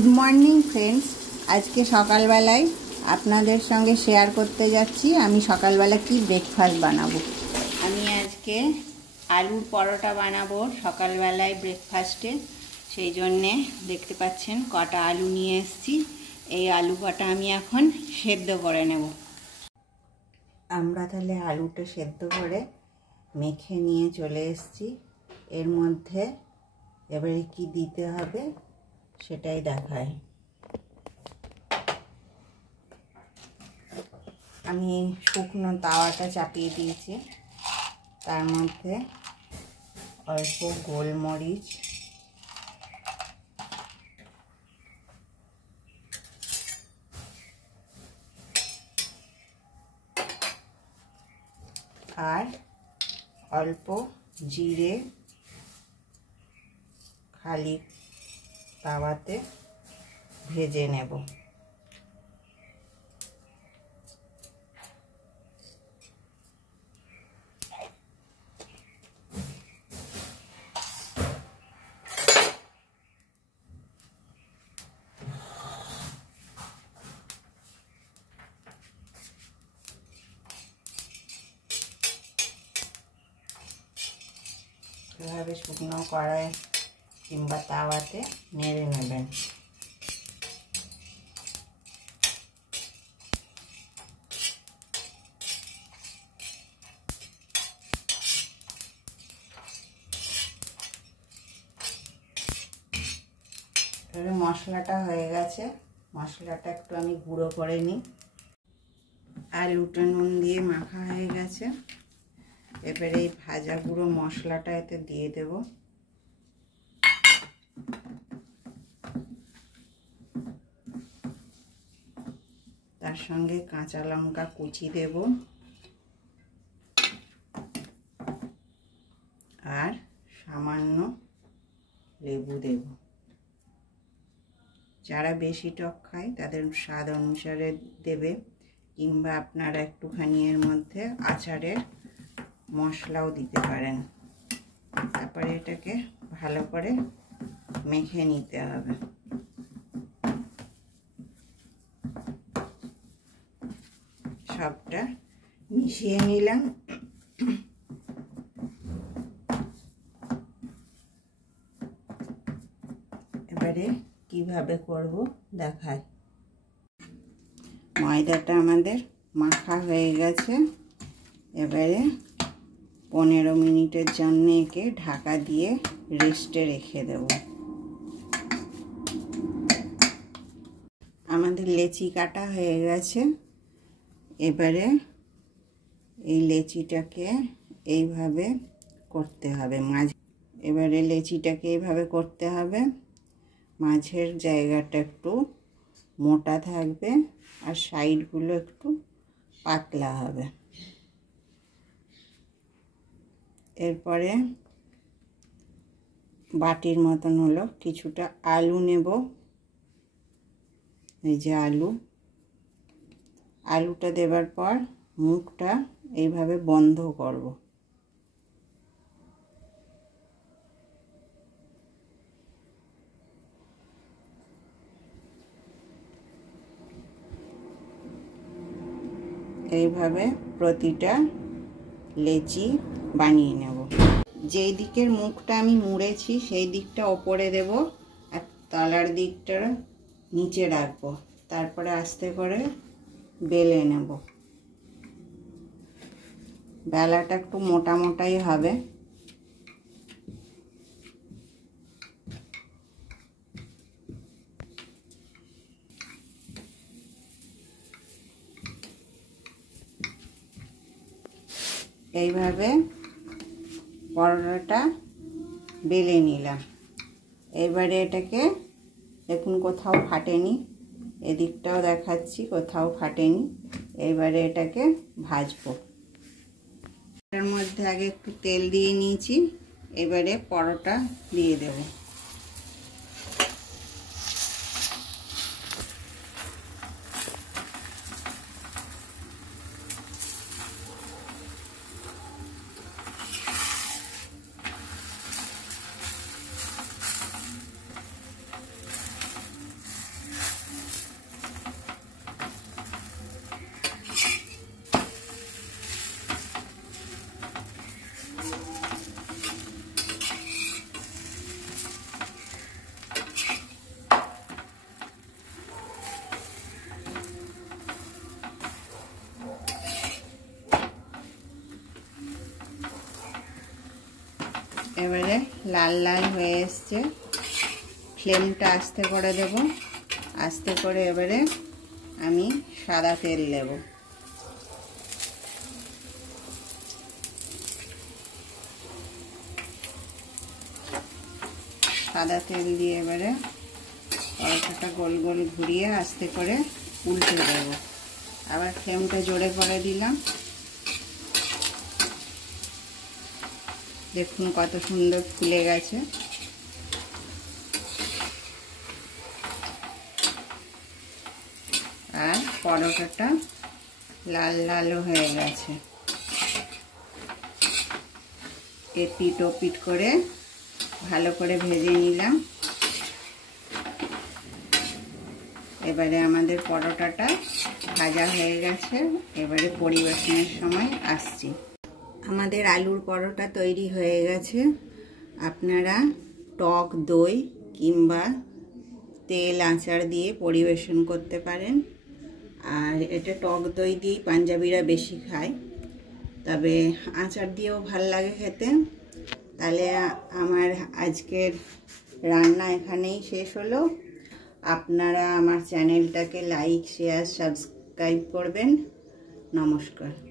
Good morning friends. আজকে সকালবেলায় আপনাদের সঙ্গে শেয়ার করতে যাচ্ছি আমি সকালবেলা কি ব্রেকফাস্ট বানাবো। আমি আজকে আলুর পরোটা বানাবো সকালবেলায় ব্রেকফাস্টে। সেই জন্যে দেখতে পাচ্ছেন কটা আলু নিয়ে এসেছি। এই আলু কটা আমি এখন সেদ্ধ করে নেব। আমরা তাহলে আলুটা সেদ্ধ করে মেখে নিয়ে চলে এসেছি। এর মধ্যে এবারে কি দিতে হবে সেটাই দেখায়। আমি শুকনো তাওয়াটা চাপিয়ে দিয়েছি, তার মধ্যে অল্প গোলমরিচ, আর অল্প জিরে খালি তাওয়াতে ভেজে নেব। এভাবে শুকনো কড়াই কিংবা তাওয়াতে নেড়ে নেবেন। এবারে মশলাটা হয়ে গেছে, মশলাটা একটু আমি গুঁড়ো করে নিই। আলুটা নুন দিয়ে মাখা হয়ে গেছে। এবারে এই ভাজা গুঁড়ো মশলাটা এতে দিয়ে দেব। তার সঙ্গে কাঁচা লঙ্কা কুচি দেব আর সামান্য লেবু দেব। যারা বেশি টক খায় তাদের স্বাদ অনুসারে দেবে, কিংবা আপনারা একটুখানি এর মধ্যে আচারের মশলাও দিতে পারেন। তারপরে এটাকে ভালো করে মেখে নিতে হবে। সবটা মিশিয়ে নিলাম। এবারে কিভাবে করব দেখাই। ময়দাটা আমাদের মাখা হয়ে গেছে। এবারে 15 মিনিটের জন্য একে ঢাকা দিয়ে রেস্টে রেখে দেব। আমাদের লেচি কাটা হয়ে গেছে। এবারে এই লেচিটাকে এইভাবে করতে হবে। এবারে লেচিটাকে এইভাবে করতে হবে। মাঝের জায়গাটা একটু মোটা থাকবে আর সাইডগুলো একটু পাতলা হবে। এরপরে বাটির মতন হলো কিছুটা আলু নেব। এই যে আলুটা দেবার পর মুখটা এইভাবে বন্ধ করব। এইভাবে প্রতিটা লেচি বানিয়ে নেব। যেই দিকের মুখটা আমি মুড়েছি সেই দিকটা ওপরে দেব আর তলার দিকটা নিচে রাখবো। তারপরে আস্তে করে বেলে নেব। বেলাটা একটু মোটা মোটাই হবে। এইভাবে পরোটাটা বেলে নিলাম। এবারে এটাকে দেখুন কোথাও ফাটেনি, এদিকটাও দেখাচ্ছি কোথাও ফাটেনি। এবারে এটাকে ভাজবো। এর মধ্যে আগে একটু তেল দিয়ে নিয়েছি। এবারে পরোটা দিয়ে দেব। এবারে লাল লাল হয়ে এসছে, ফ্লেমটা আস্তে করে দেব। আস্তে করে এবারে আমি সাদা তেল দেব। সাদা তেল দিয়ে এবারে পরোটাটা গোল গোল ঘুরিয়ে আস্তে করে উল্টে দেব। আবার ফ্লেমটা জোরে করে দিলাম। দেখুন কত সুন্দর ফুলে গেছে। আর পরোটাটা লাল লালও হয়ে গেছে। এপিট ওপিট করে ভালো করে ভেজে নিলাম। এবারে আমাদের পরোটাটা ভাজা হয়ে গেছে। এবারে পরিবেশনের সময় আসছি। আমাদের আলুর পরোটা তৈরি হয়ে গেছে। আপনারা টক দই কিংবা তেল আচার দিয়ে পরিবেশন করতে পারেন। আর এটা টক দই দিয়েই পাঞ্জাবিরা বেশি খায়, তবে আচার দিয়েও ভাল লাগে খেতে। তাহলে আমার আজকের রান্না এখানেই শেষ হলো। আপনারা আমার চ্যানেলটাকে লাইক, শেয়ার, সাবস্ক্রাইব করবেন। নমস্কার।